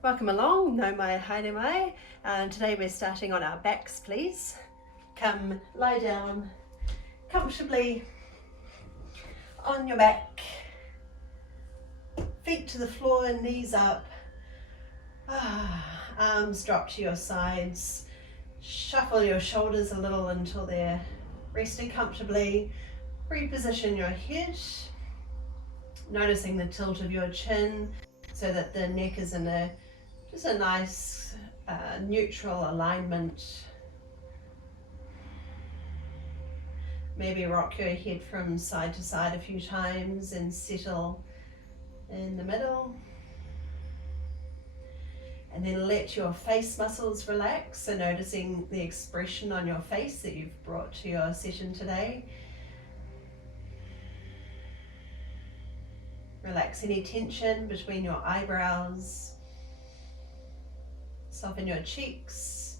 Welcome along, no mai haere mai. Today we're starting on our backs, please. Come lie down comfortably on your back, feet to the floor, knees up, arms drop to your sides. Shuffle your shoulders a little until they're resting comfortably. Reposition your head, noticing the tilt of your chin so that the neck is in just a nice neutral alignment. Maybe rock your head from side to side a few times and settle in the middle. And then let your face muscles relax, so noticing the expression on your face that you've brought to your session today. Relax any tension between your eyebrows. Soften your cheeks,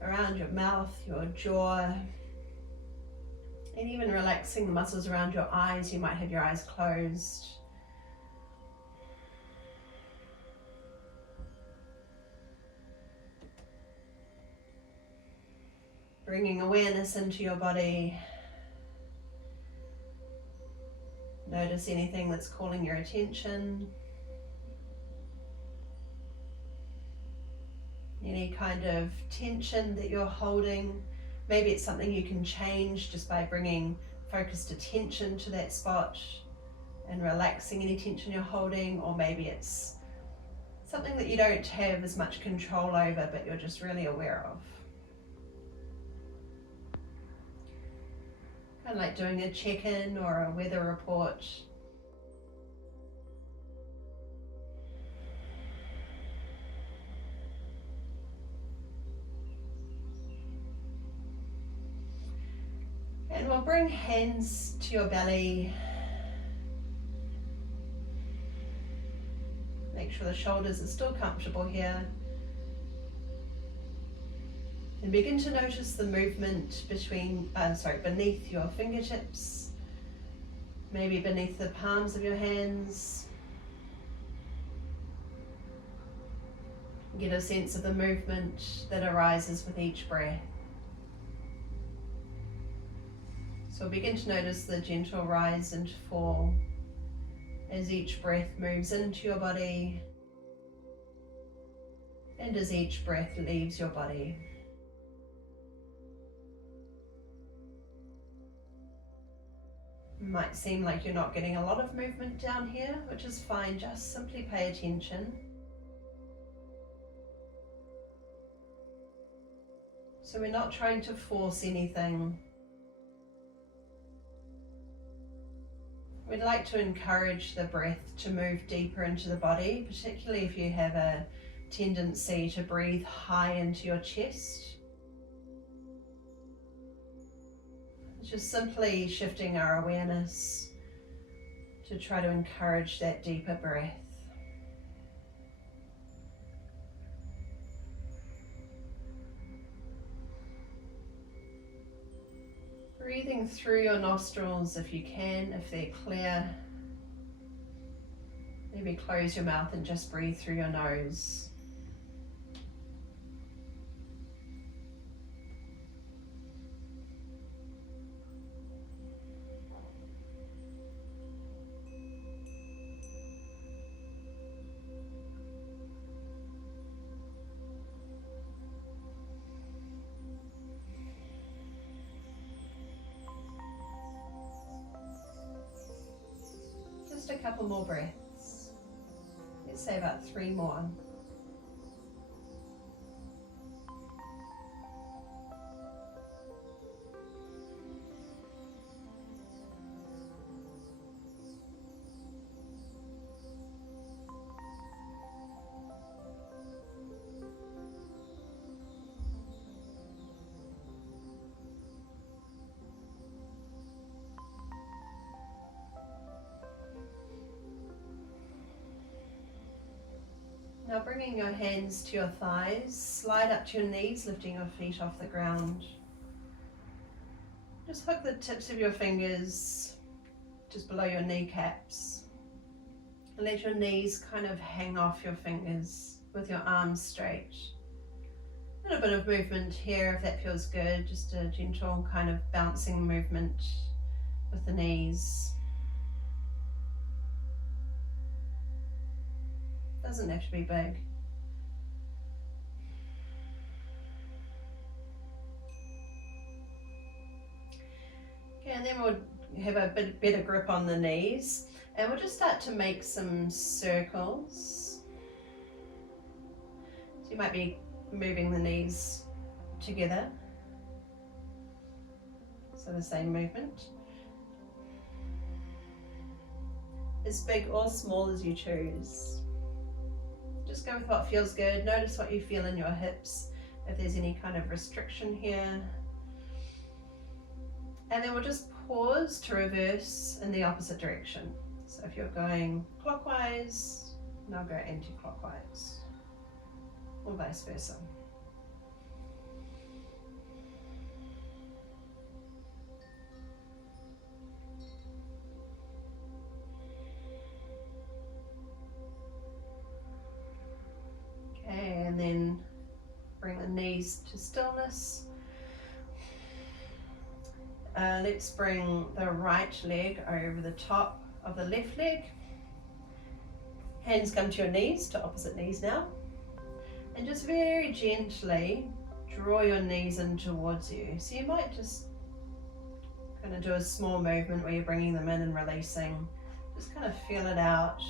around your mouth, your jaw, and even relaxing the muscles around your eyes. You might have your eyes closed. Bringing awareness into your body. Notice anything that's calling your attention. Any kind of tension that you're holding. Maybe it's something you can change just by bringing focused attention to that spot and relaxing any tension you're holding, or maybe it's something that you don't have as much control over but you're just really aware of. Kind of like doing a check-in or a weather report. And we'll bring hands to your belly. Make sure the shoulders are still comfortable here. And begin to notice the movement beneath your fingertips, maybe beneath the palms of your hands. Get a sense of the movement that arises with each breath. So begin to notice the gentle rise and fall as each breath moves into your body and as each breath leaves your body. It might seem like you're not getting a lot of movement down here, which is fine, just simply pay attention. So we're not trying to force anything. We'd like to encourage the breath to move deeper into the body, particularly if you have a tendency to breathe high into your chest. Just simply shifting our awareness to try to encourage that deeper breath. Breathing through your nostrils if you can, if they're clear. Maybe close your mouth and just breathe through your nose. Just a couple more breaths. Let's say about 3 more. Now bringing your hands to your thighs, slide up to your knees, lifting your feet off the ground. Just hook the tips of your fingers just below your kneecaps. And let your knees kind of hang off your fingers with your arms straight. A little bit of movement here if that feels good, just a gentle kind of bouncing movement with the knees. Doesn't have to be big. Okay, and then we'll have a bit better grip on the knees, and we'll just start to make some circles. So you might be moving the knees together, so the same movement. As big or small as you choose. Just go with what feels good. Notice what you feel in your hips, if there's any kind of restriction here. And then we'll just pause to reverse in the opposite direction. So if you're going clockwise, now go anti-clockwise, or vice versa. Okay, and then bring the knees to stillness. Let's bring the right leg over the top of the left leg. Hands come to your knees, to opposite knees now. And just very gently draw your knees in towards you. So you might just kind of do a small movement where you're bringing them in and releasing. Just kind of feel it out.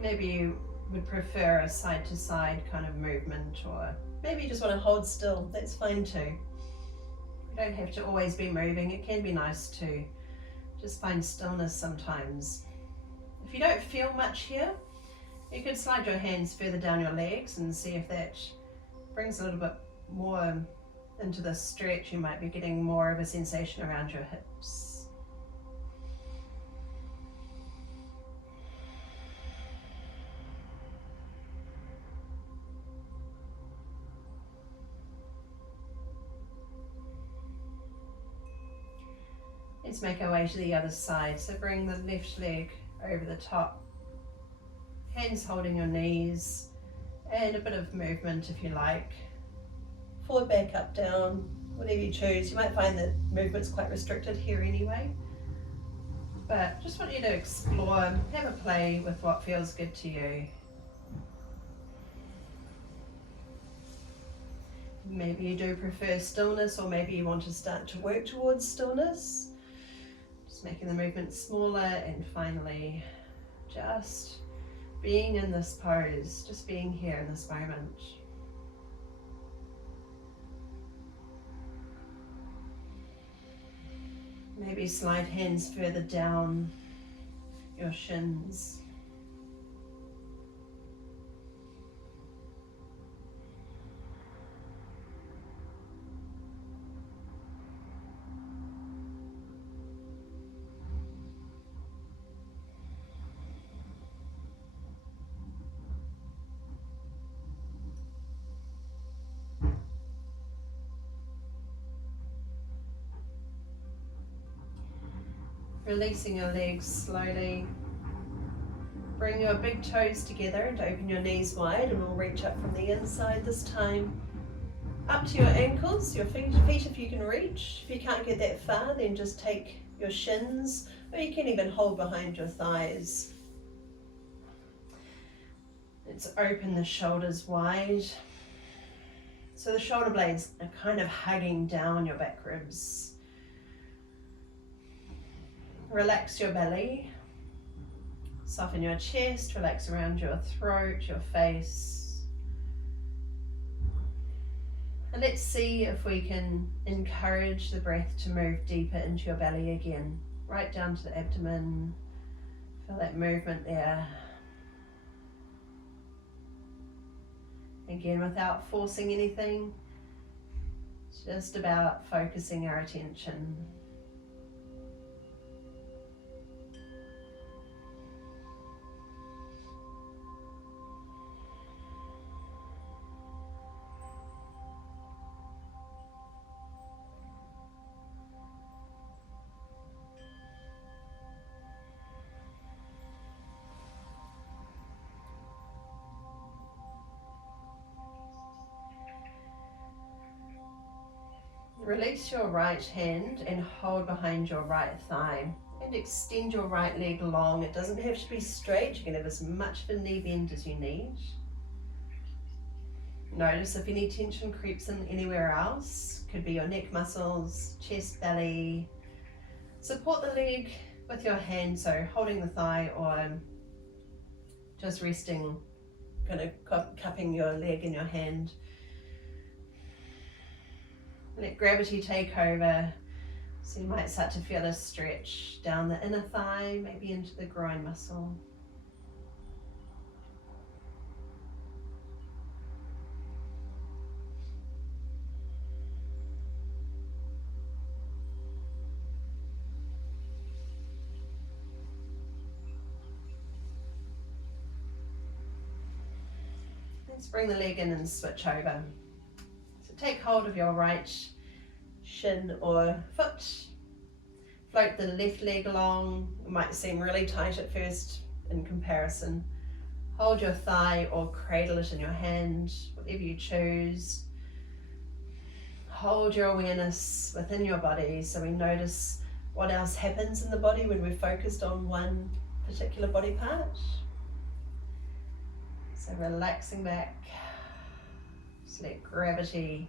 Maybe you would prefer a side to side kind of movement, or maybe you just want to hold still. That's fine too. You don't have to always be moving. It can be nice to just find stillness sometimes. If you don't feel much here, you could slide your hands further down your legs and see if that brings a little bit more into the stretch. You might be getting more of a sensation around your hips. Let's make our way to the other side. So bring the left leg over the top, hands holding your knees, and a bit of movement if you like. Forward, back, up, down, whatever you choose. You might find that movement's quite restricted here anyway. But just want you to explore, have a play with what feels good to you. Maybe you do prefer stillness, or maybe you want to start to work towards stillness. Making the movement smaller, and finally just being in this pose, just being here in this moment. Maybe slide hands further down your shins. Releasing your legs slowly. Bring your big toes together and open your knees wide, and we'll reach up from the inside this time. Up to your ankles, your feet if you can reach. If you can't get that far, then just take your shins, or you can even hold behind your thighs. Let's open the shoulders wide. So the shoulder blades are kind of hugging down your back ribs. Relax your belly, soften your chest, relax around your throat, your face. And let's see if we can encourage the breath to move deeper into your belly again, right down to the abdomen. Feel that movement there. Again, without forcing anything, it's just about focusing our attention. release your right hand and hold behind your right thigh. And extend your right leg long. It doesn't have to be straight. You can have as much of a knee bend as you need. Notice if any tension creeps in anywhere else. Could be your neck muscles, chest, belly. Support the leg with your hand, so holding the thigh or just resting, kind of cupping your leg in your hand. Let gravity take over. So you might start to feel a stretch down the inner thigh, maybe into the groin muscle. Let's bring the leg in and switch over. So take hold of your right shin or foot. Float the left leg along. It might seem really tight at first in comparison. Hold your thigh or cradle it in your hand, whatever you choose. Hold your awareness within your body so we notice what else happens in the body when we're focused on one particular body part. So relaxing back, just let gravity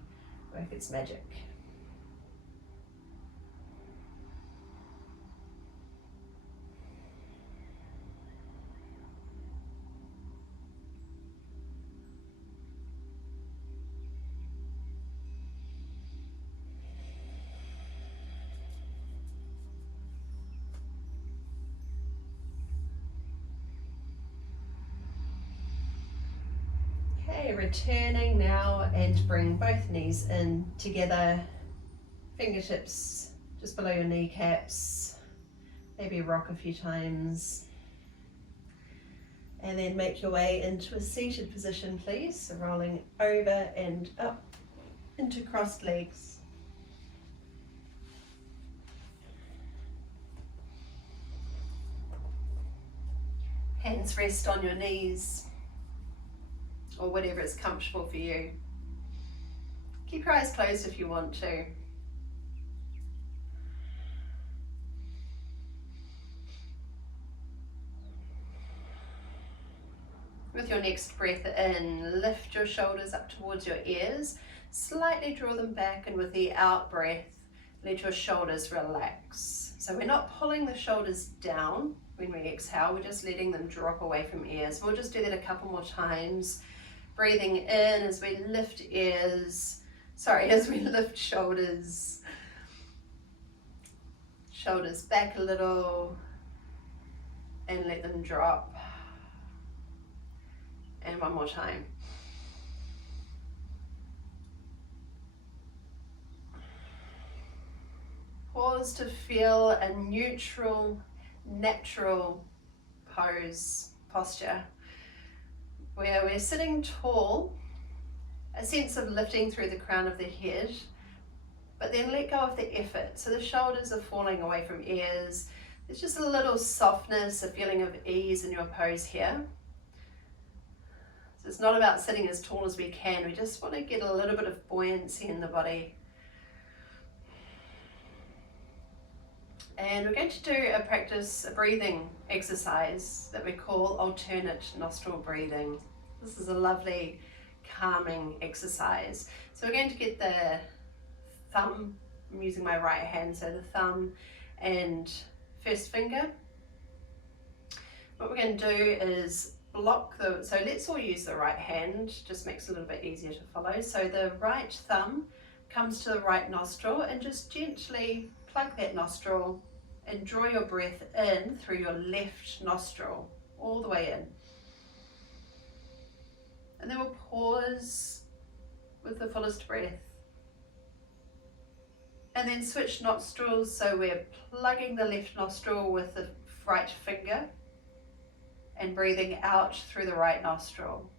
work its magic. Okay, returning now and bring both knees in together, fingertips just below your kneecaps, maybe rock a few times. And then make your way into a seated position, please. So rolling over and up into crossed legs. Hands rest on your knees or whatever is comfortable for you. Keep your eyes closed if you want to. With your next breath in, lift your shoulders up towards your ears, slightly draw them back, and with the out breath, let your shoulders relax. So we're not pulling the shoulders down when we exhale, we're just letting them drop away from ears. We'll just do that a couple more times. Breathing in as we lift as we lift shoulders. Shoulders back a little and let them drop. And one more time. Pause to feel a neutral, natural posture, where we're sitting tall, a sense of lifting through the crown of the head, but then let go of the effort. So the shoulders are falling away from ears. There's just a little softness, a feeling of ease in your pose here. So it's not about sitting as tall as we can, we just want to get a little bit of buoyancy in the body. And we're going to do a breathing exercise that we call alternate nostril breathing. This is a lovely calming exercise. So we're going to get the thumb, I'm using my right hand, so the thumb and first finger. What we're going to do is block so let's all use the right hand, just makes it a little bit easier to follow. So the right thumb comes to the right nostril and just gently plug that nostril and draw your breath in through your left nostril, all the way in. And then we'll pause with the fullest breath. And then switch nostrils, so we're plugging the left nostril with the right finger and breathing out through the right nostril.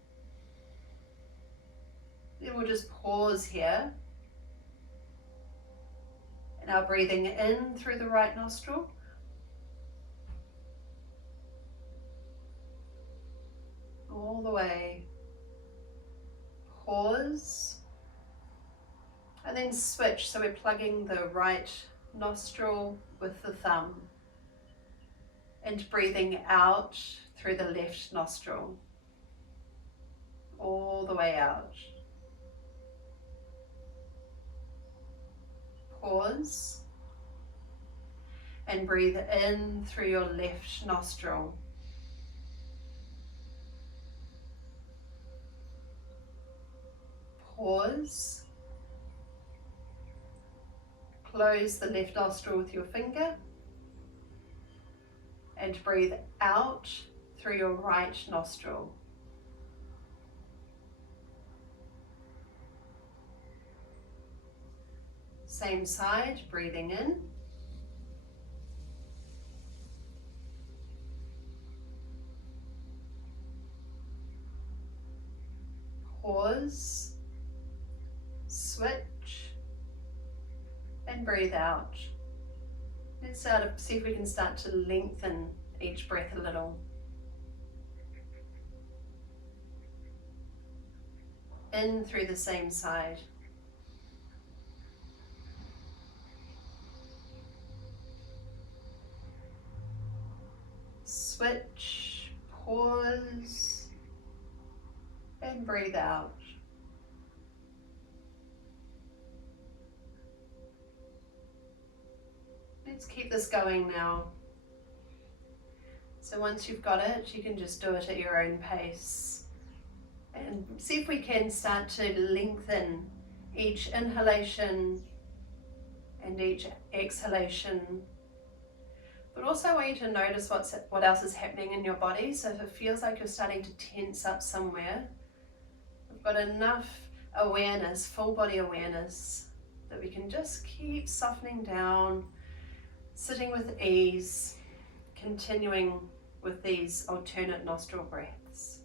Then we'll just pause here. And now breathing in through the right nostril. All the way. Pause. And then switch, so we're plugging the right nostril with the thumb and breathing out through the left nostril, all the way out. Pause and breathe in through your left nostril. Pause. Close the left nostril with your finger and breathe out through your right nostril. Same side, breathing in. Pause, switch, and breathe out. Let's see if we can start to lengthen each breath a little. In through the same side. Switch, pause, and breathe out. Let's keep this going now. So once you've got it, you can just do it at your own pace. And see if we can start to lengthen each inhalation and each exhalation. But also I want you to notice what else is happening in your body. So if it feels like you're starting to tense up somewhere, we've got enough awareness, full body awareness, that we can just keep softening down, sitting with ease, continuing with these alternate nostril breaths.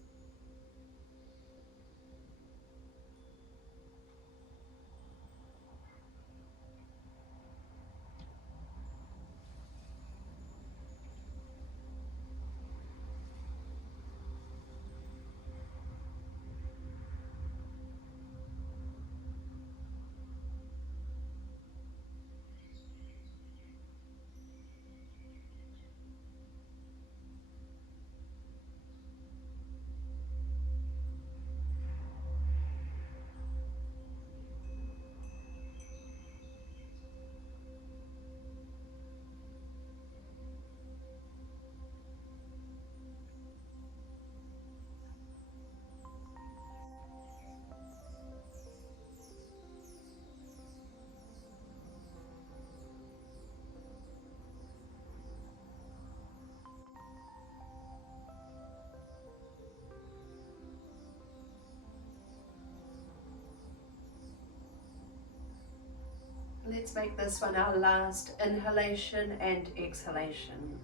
Let's make this one our last inhalation and exhalation.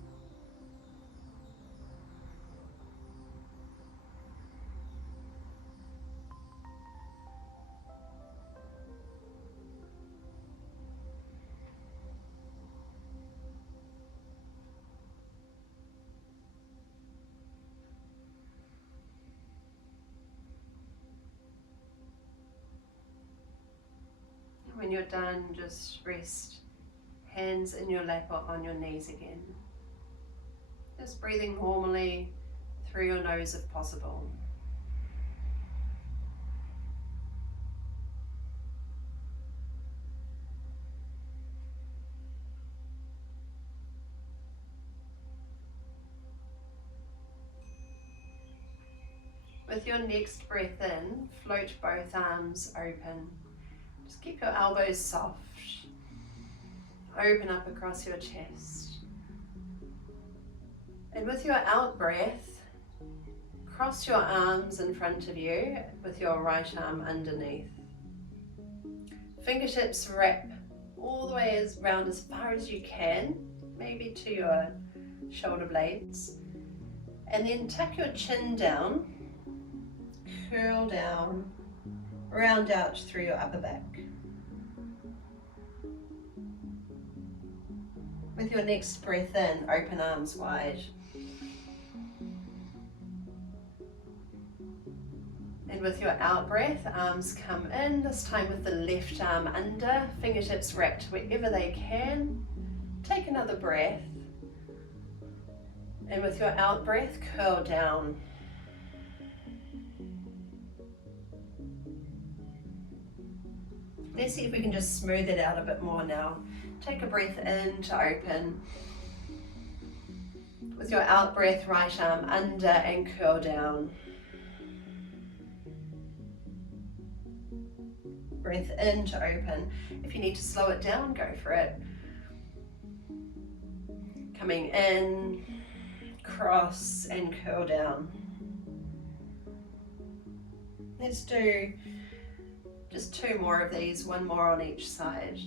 When you're done, just rest, hands in your lap or on your knees again. Just breathing normally through your nose if possible. With your next breath in, float both arms open. Just keep your elbows soft. Open up across your chest. And with your out breath, cross your arms in front of you with your right arm underneath. Fingertips wrap all the way around as far as you can, maybe to your shoulder blades. And then tuck your chin down, curl down, round out through your upper back. With your next breath in, open arms wide. And with your out breath, arms come in, this time with the left arm under, fingertips wrapped wherever they can. Take another breath. And with your out breath, curl down. Let's see if we can just smooth it out a bit more now. Take a breath in to open. With your out breath, right arm under and curl down. Breath in to open. If you need to slow it down, go for it. Coming in, cross and curl down. Let's do just 2 more of these, 1 more on each side.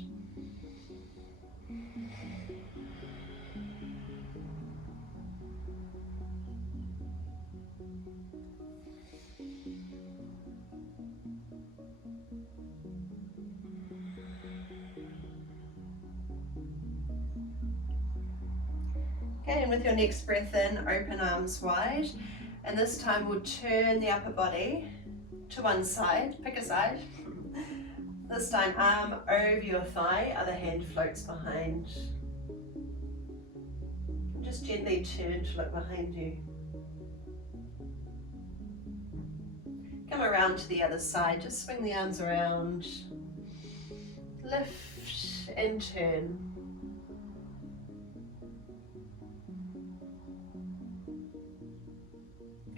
Okay, and with your next breath in, open arms wide, and this time we'll turn the upper body to one side, pick a side. This time arm over your thigh, other hand floats behind. Just gently turn to look behind you. Come around to the other side, just swing the arms around, lift and turn.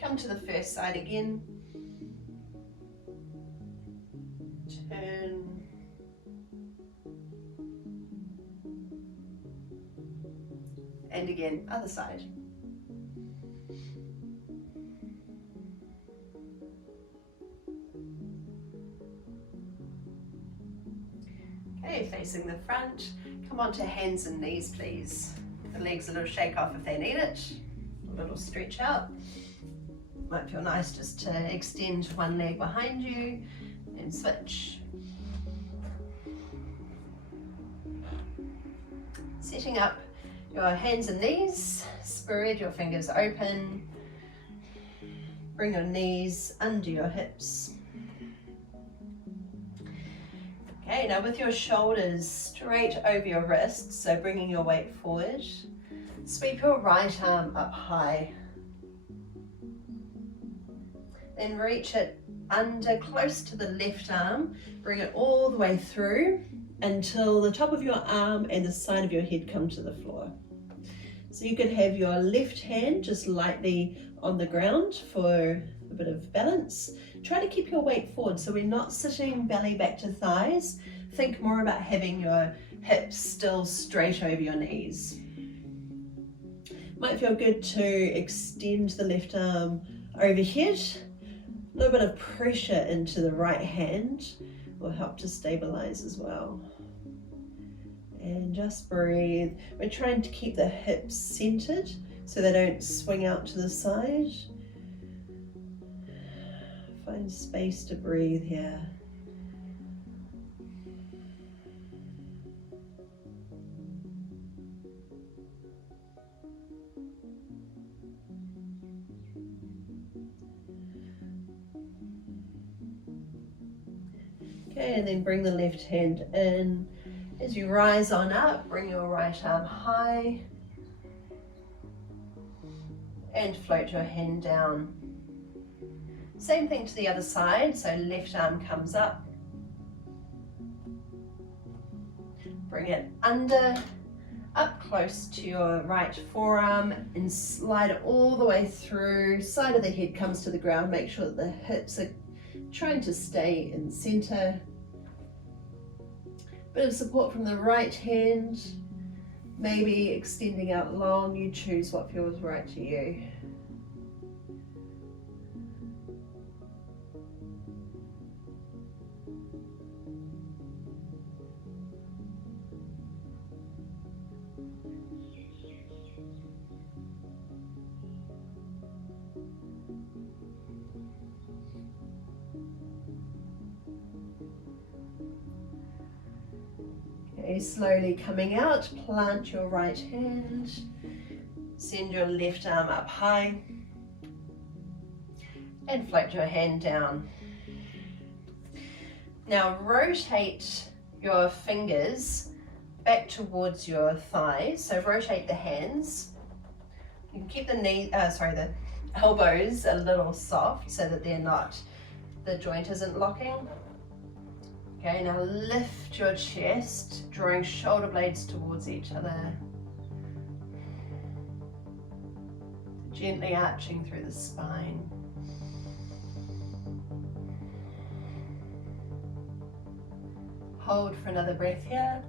Come to the first side again. Turn. And again, other side. Okay, facing the front. Come on to hands and knees, please. Give the legs a little shake off if they need it. A little stretch out. Might feel nice just to extend one leg behind you and switch. Setting up your hands and knees, spread your fingers open. Bring your knees under your hips. Okay, now with your shoulders straight over your wrists, so bringing your weight forward, sweep your right arm up high. Then reach it under, close to the left arm. Bring it all the way through until the top of your arm and the side of your head come to the floor. So you could have your left hand just lightly on the ground for a bit of balance. Try to keep your weight forward so we're not sitting belly back to thighs. Think more about having your hips still straight over your knees. Might feel good to extend the left arm overhead. A little bit of pressure into the right hand will help to stabilize as well. And just breathe. We're trying to keep the hips centered so they don't swing out to the side. Find space to breathe here. Okay, and then bring the left hand in. As you rise on up, bring your right arm high and float your hand down. Same thing to the other side, so left arm comes up. Bring it under, up close to your right forearm and slide it all the way through. Side of the head comes to the ground. Make sure that the hips are trying to stay in center. Bit of support from the right hand, maybe extending out long. You choose what feels right to you. Slowly coming out, plant your right hand, send your left arm up high, and float your hand down. Now rotate your fingers back towards your thighs, so rotate the hands. You can keep the elbows a little soft so that the joint isn't locking. Okay, now lift your chest, drawing shoulder blades towards each other. Gently arching through the spine. Hold for another breath here.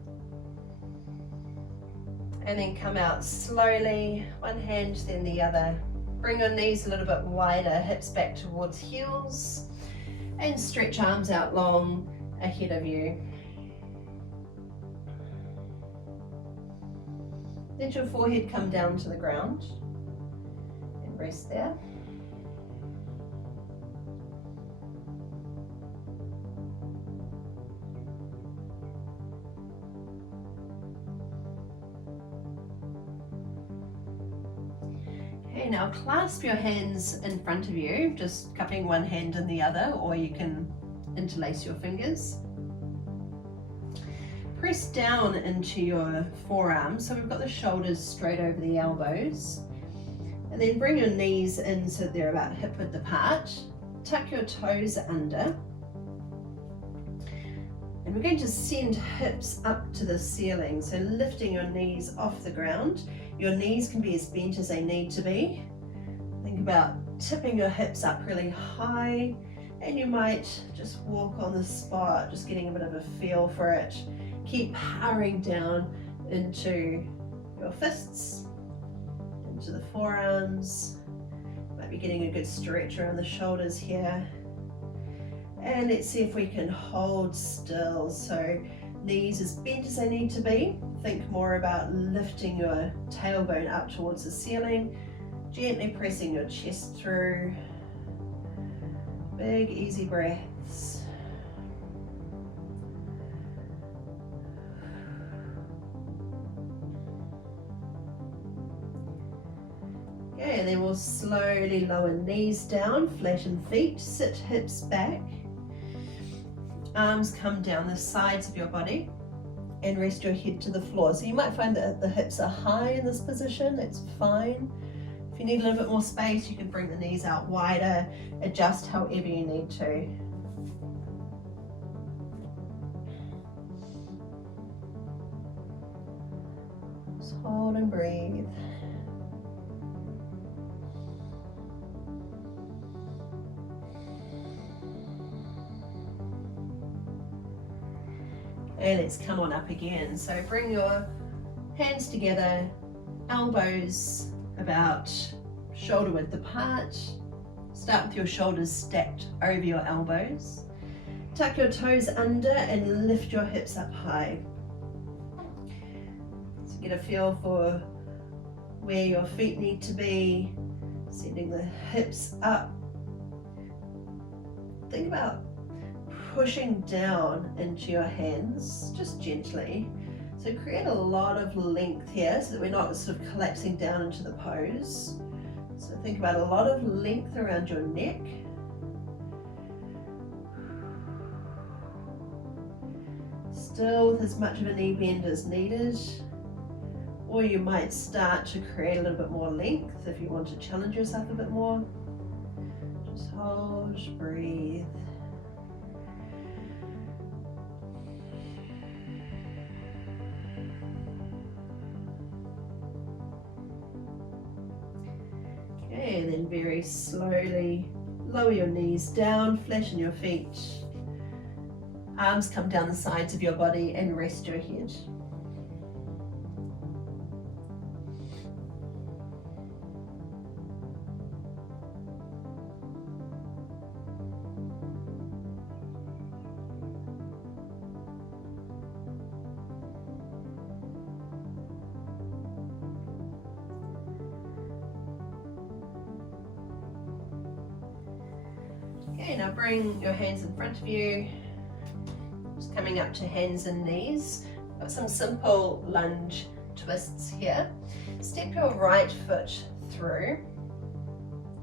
And then come out slowly, one hand then the other. Bring your knees a little bit wider, hips back towards heels, and stretch arms out long ahead of you. Let your forehead come down to the ground and rest there. Okay, now clasp your hands in front of you, just cupping one hand in the other, or you can interlace your fingers. Press down into your forearms, so we've got the shoulders straight over the elbows. And then bring your knees in so they're about hip width apart. Tuck your toes under. And we're going to send hips up to the ceiling, so lifting your knees off the ground. Your knees can be as bent as they need to be. Think about tipping your hips up really high, and you might just walk on the spot, just getting a bit of a feel for it. Keep powering down into your fists, into the forearms. Might be getting a good stretch around the shoulders here. And let's see if we can hold still. So knees as bent as they need to be. Think more about lifting your tailbone up towards the ceiling, gently pressing your chest through. Big, easy breaths. Okay, and then we'll slowly lower knees down, flatten feet, sit hips back. Arms come down the sides of your body and rest your head to the floor. So you might find that the hips are high in this position, that's fine. If you need a little bit more space, you can bring the knees out wider, adjust however you need to. Just hold and breathe. And let's come on up again. So bring your hands together, elbows about shoulder width apart. Start with your shoulders stacked over your elbows. Tuck your toes under and lift your hips up high. So get a feel for where your feet need to be, sending the hips up. Think about pushing down into your hands, just gently. So create a lot of length here so that we're not sort of collapsing down into the pose. So think about a lot of length around your neck. Still with as much of a knee bend as needed. Or you might start to create a little bit more length if you want to challenge yourself a bit more. Just hold, breathe. And then very slowly lower your knees down, flatten your feet. Arms come down the sides of your body and rest your head. Okay, now bring your hands in front of you, just coming up to hands and knees. Got some simple lunge twists here. Step your right foot through,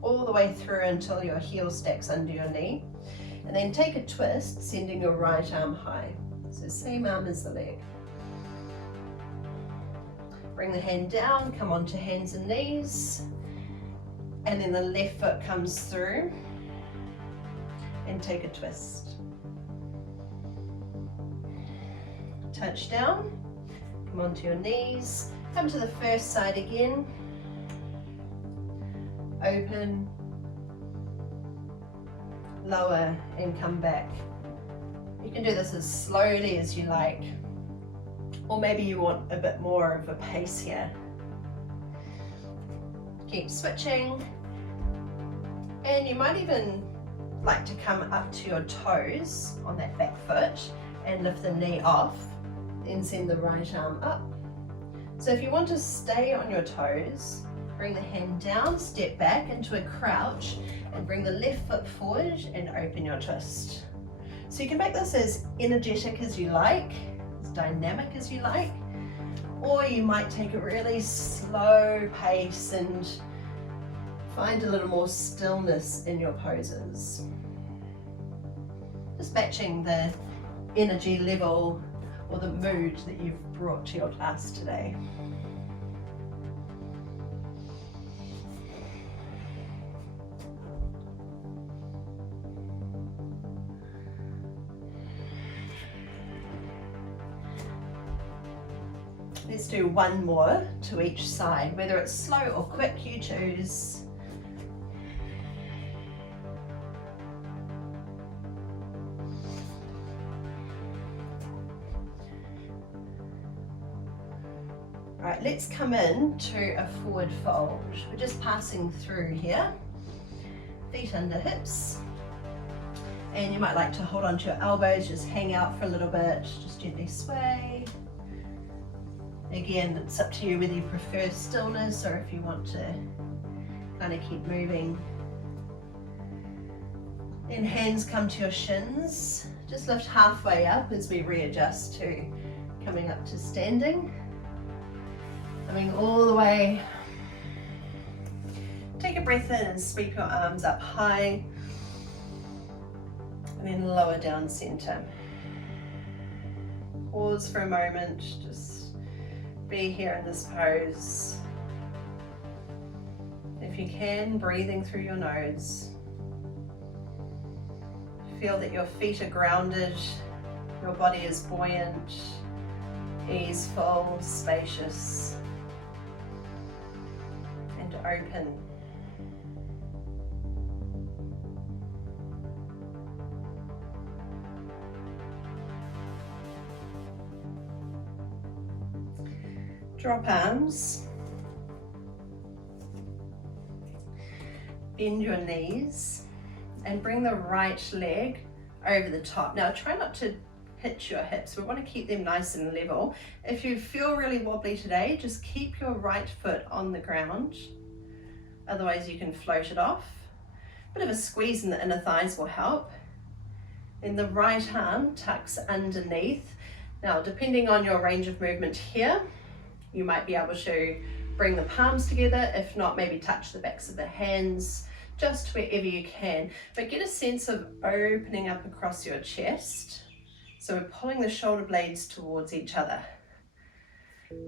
all the way through until your heel stacks under your knee. And then take a twist, sending your right arm high. So same arm as the leg. Bring the hand down, come onto hands and knees. And then the left foot comes through and take a twist. Touch down, come onto your knees, come to the first side again. Open, lower, and come back. You can do this as slowly as you like, or maybe you want a bit more of a pace here. Keep switching, and you might even like to come up to your toes on that back foot and lift the knee off, then send the right arm up. So if you want to stay on your toes, bring the hand down, step back into a crouch, and bring the left foot forward and open your twist. So you can make this as energetic as you like, as dynamic as you like, or you might take a really slow pace and find a little more stillness in your poses. Just matching the energy level or the mood that you've brought to your class today. Let's do one more to each side, whether it's slow or quick, you choose. Right, let's come in to a forward fold. We're just passing through here, feet under hips. And you might like to hold onto your elbows, just hang out for a little bit, just gently sway. Again, it's up to you whether you prefer stillness or if you want to kind of keep moving. Then hands come to your shins. Just lift halfway up as we readjust to coming up to standing. Coming all the way. Take a breath in and sweep your arms up high. And then lower down center. Pause for a moment, just be here in this pose. If you can, breathing through your nose. Feel that your feet are grounded, your body is buoyant, easeful, spacious, and open. Drop arms, bend your knees, and bring the right leg over the top. Now try not to hitch your hips. We want to keep them nice and level. If you feel really wobbly today, just keep your right foot on the ground. Otherwise you can float it off. Bit of a squeeze in the inner thighs will help. Then the right arm tucks underneath. Now depending on your range of movement here, you might be able to bring the palms together. If not, maybe touch the backs of the hands, just wherever you can. But get a sense of opening up across your chest. So we're pulling the shoulder blades towards each other.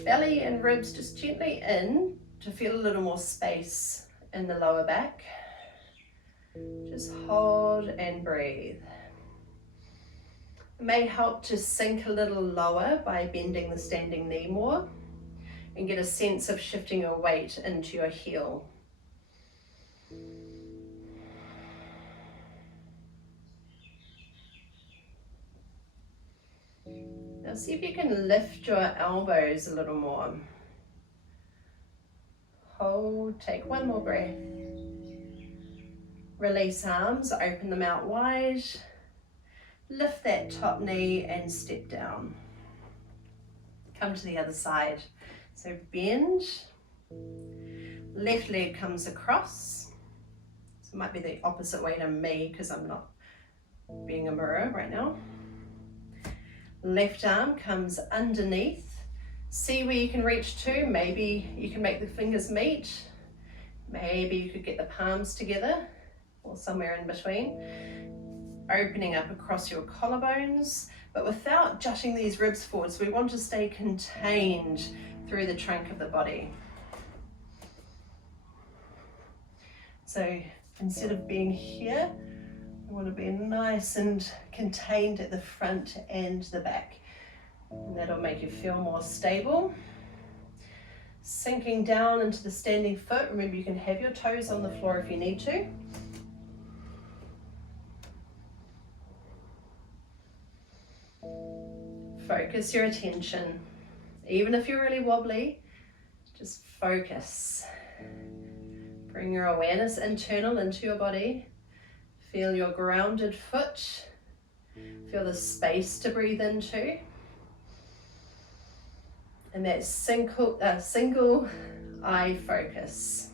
Belly and ribs just gently in to feel a little more space in the lower back. Just hold and breathe. It may help to sink a little lower by bending the standing knee more, and get a sense of shifting your weight into your heel. Now see if you can lift your elbows a little more. Hold, take one more breath. Release arms, open them out wide. Lift that top knee and step down. Come to the other side. So bend, left leg comes across. So it might be the opposite way to me because I'm not being a mirror right now. Left arm comes underneath. See where you can reach to. Maybe you can make the fingers meet. Maybe you could get the palms together or somewhere in between, opening up across your collarbones, but without jutting these ribs forward. So we want to stay contained through the trunk of the body. So instead of being here, we want to be nice and contained at the front and the back. And that'll make you feel more stable. Sinking down into the standing foot. Remember, you can have your toes on the floor if you need to. Focus your attention. Even if you're really wobbly, just focus. Bring your awareness internal into your body. Feel your grounded foot. Feel the space to breathe into. And that single eye focus.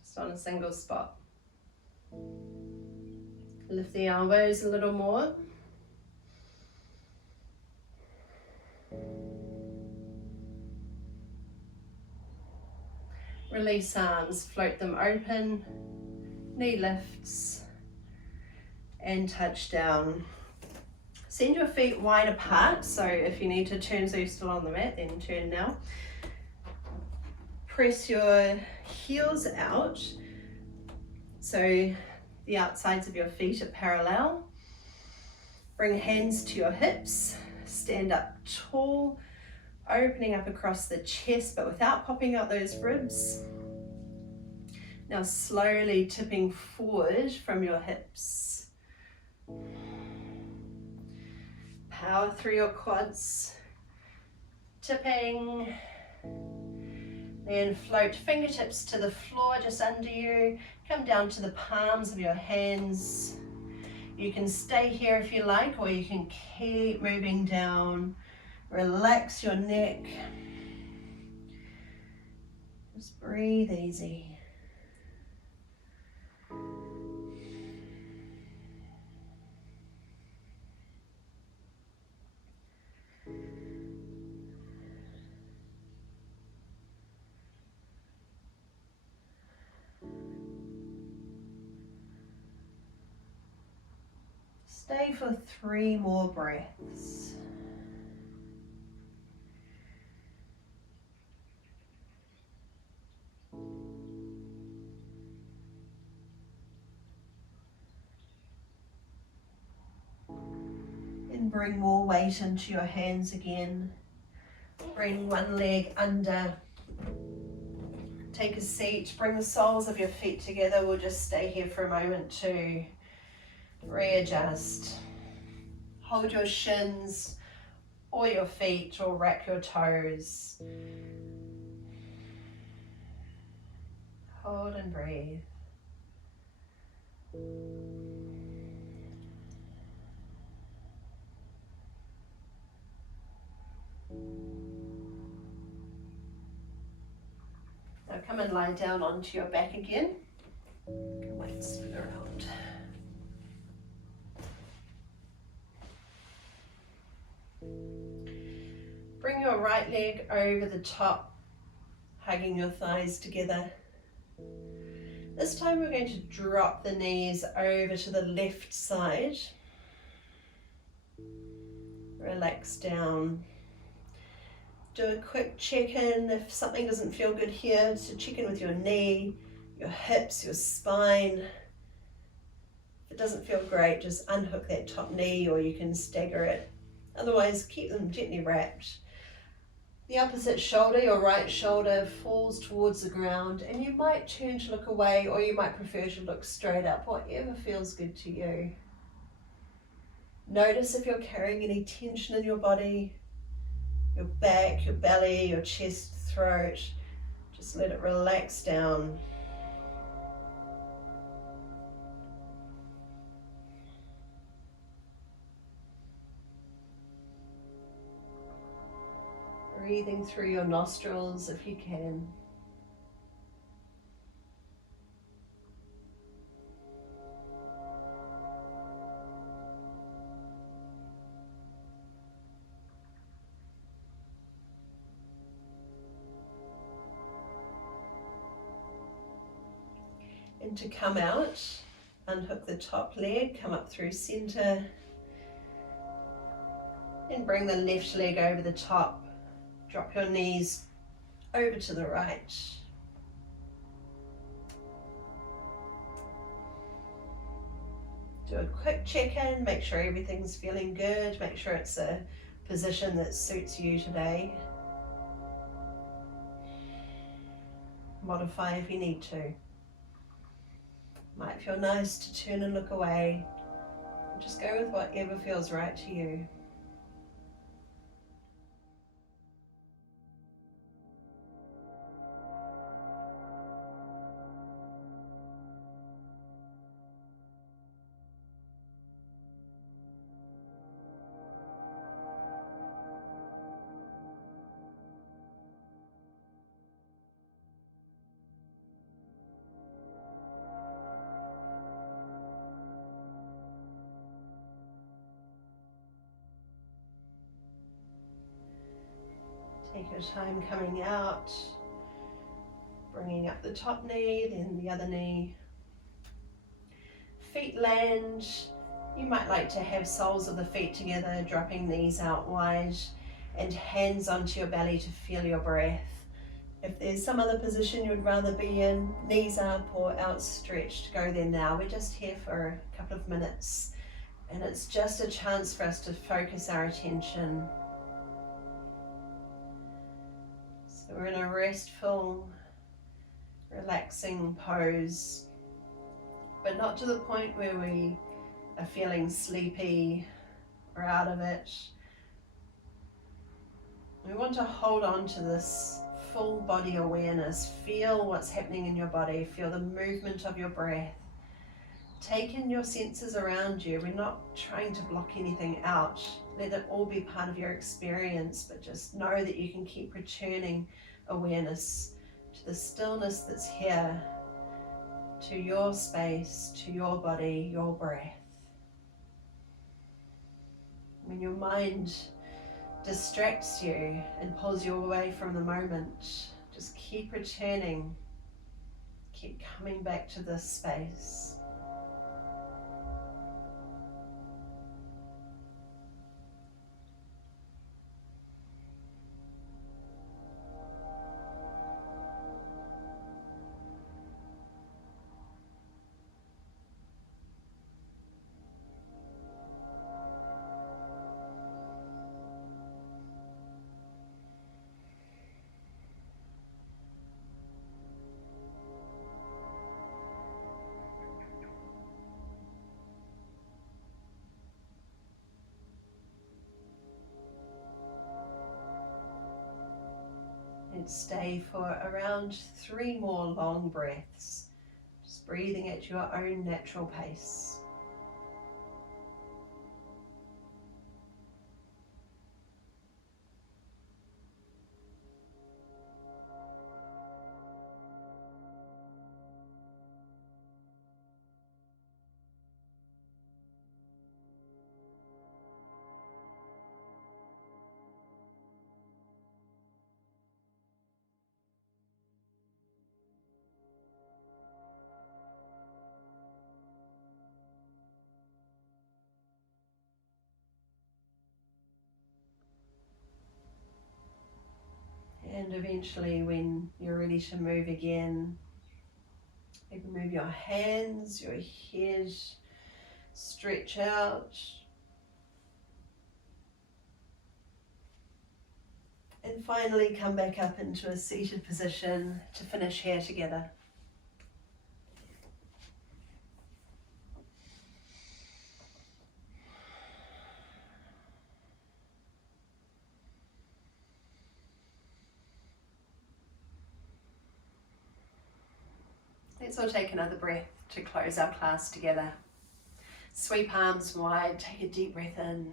Just on a single spot. Lift the elbows a little more. Release arms, float them open, knee lifts, and touch down. Send your feet wide apart, so if you need to turn so you're still on the mat, then turn now. Press your heels out, so the outsides of your feet are parallel. Bring hands to your hips, stand up tall, opening up across the chest, but without popping out those ribs. Now slowly tipping forward from your hips. Power through your quads, tipping. Then float fingertips to the floor just under you. Come down to the palms of your hands. You can stay here if you like, or you can keep moving down. Relax your neck. Just breathe easy. Stay for 3 more breaths. And bring more weight into your hands again. Bring one leg under. Take a seat. Bring the soles of your feet together. We'll just stay here for a moment to readjust. Hold your shins or your feet, or wrap your toes. Hold and breathe. Now come and lie down onto your back again. Can wait, spin around. Bring your right leg over the top, hugging your thighs together. This time we're going to drop the knees over to the left side. Relax down. Do a quick check-in if something doesn't feel good here. So check in with your knee, your hips, your spine. If it doesn't feel great, just unhook that top knee, or you can stagger it. Otherwise, keep them gently wrapped. The opposite shoulder, your right shoulder, falls towards the ground, and you might turn to look away, or you might prefer to look straight up, whatever feels good to you. Notice if you're carrying any tension in your body, your back, your belly, your chest, throat. Just let it relax down. Breathing through your nostrils if you can. And to come out, unhook the top leg, come up through center, and bring the left leg over the top. Drop your knees over to the right. Do a quick check-in, make sure everything's feeling good, make sure it's a position that suits you today. Modify if you need to. Might feel nice to turn and look away. Just go with whatever feels right to you. Take your time coming out, bringing up the top knee, then the other knee. Feet land. You might like to have soles of the feet together, dropping knees out wide and hands onto your belly to feel your breath. If there's some other position you would rather be in, knees up or outstretched, go there now. We're just here for a couple of minutes and it's just a chance for us to focus our attention. So we're in a restful, relaxing pose, but not to the point where we are feeling sleepy or out of it. We want to hold on to this full body awareness. Feel what's happening in your body. Feel the movement of your breath. Take in your senses around you. We're not trying to block anything out. Let it all be part of your experience, but just know that you can keep returning awareness to the stillness that's here, to your space, to your body, your breath. When your mind distracts you and pulls you away from the moment, just keep returning, keep coming back to this space. And stay for around 3 more long breaths, just breathing at your own natural pace. And eventually, when you're ready to move again, you can move your hands, your head, stretch out. And finally come back up into a seated position to finish here together. Let's all take another breath to close our class together. Sweep arms wide, take a deep breath in.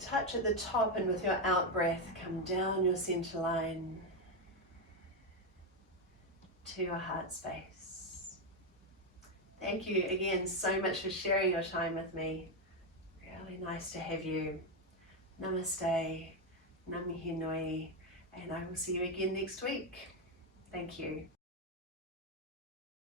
Touch at the top, and with your out breath, come down your center line to your heart space. Thank you again so much for sharing your time with me. Really nice to have you. Namaste, Namihi Nui, and I will see you again next week. Thank you.